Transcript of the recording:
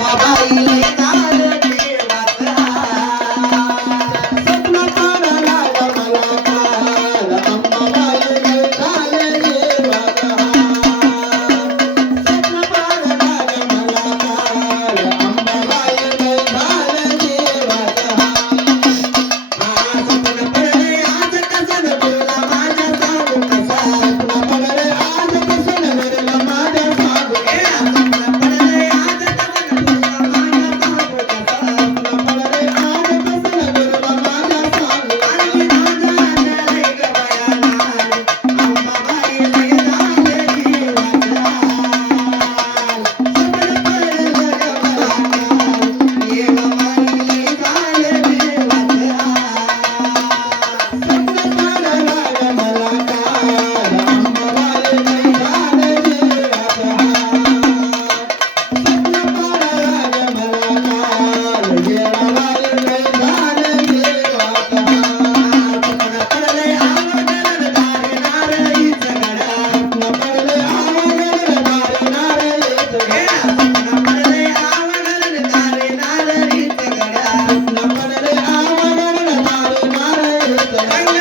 മൊബൈലിൽ Thank you.